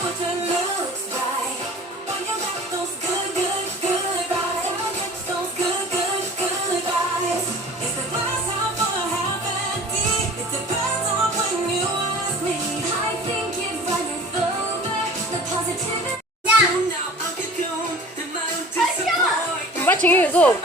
I'm watching you go.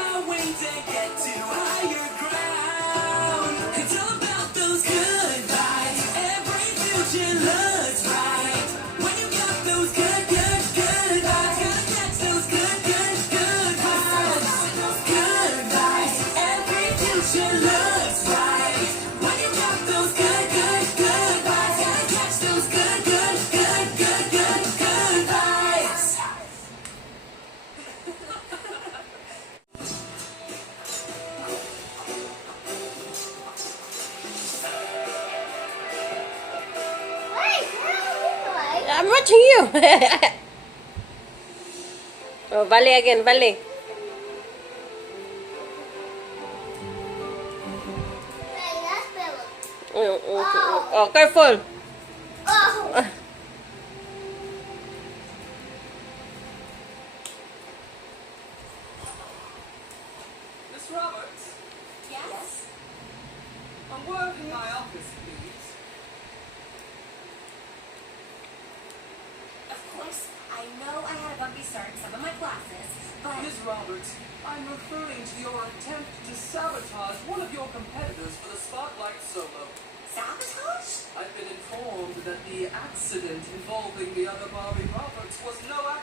I'm watching you. Oh, Valley again, Valley. Oh, careful. Miss Roberts? Yes? A word in my office, please. Of course, I know I had a bumpy start in some of my classes, but... Miss Roberts, I'm referring to your attempt to sabotage one of your competitors for the Spotlight Solo. Sabotage? I've been informed that the accident involving the other Barbie Roberts was no accident.